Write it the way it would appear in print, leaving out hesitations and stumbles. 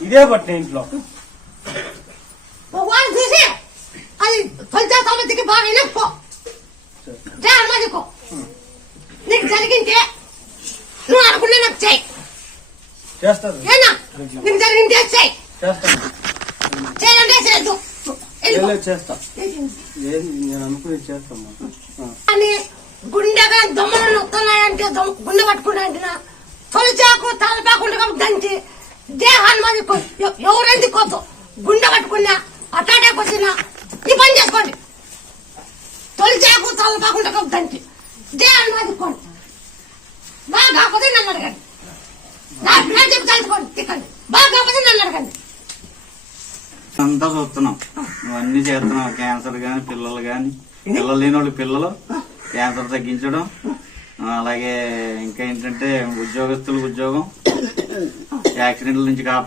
ఇదే పట్టిన ఇంట్లో వాళ్ళు చూసి అది తొలిచా తొమ్మిదికి బాగా నొక్కో అమ్మదికో నీకు జరిగింటే నువ్వు అనుకున్నా నాకు చెయ్యి చేస్తాను ఏనా నీకు జరిగింటే చెయ్యి చేస్తాను చేయాలంటే చేయొద్దు చేస్తా నేను అనుకుని చేస్తాను అని గుండెగా దొమ్మలు నొక్కున్నాయంటే గుండె పట్టుకున్నా తొలిచాకు తలపాకుండా దంచి దేహాన్ని మంది ఎవరెందుకు కొద్దు గుండె పట్టుకున్నా అటాటాక్ వచ్చినా ఈ పని చేసుకోండి తొలిచాకు తలపాకుండా దంచి దేహాన్ని మందుకోండి బాగా కాకపోతే నన్ను అడగండి నా పిల్లలు చెప్పి తలుచుకోండి తిక్కండి బాగా కాకపోతే నన్ను అడగండి అంతా చూస్తున్నాం ఇవన్నీ చేస్తున్నాం క్యాన్సర్ గాని పిల్లలు గాని పిల్లలు లేని వాళ్ళు పిల్లలు క్యాన్సర్ తగ్గించడం అలాగే ఇంకా ఏంటంటే ఉద్యోగస్తులకు ఉద్యోగం యాక్సిడెంట్ల నుంచి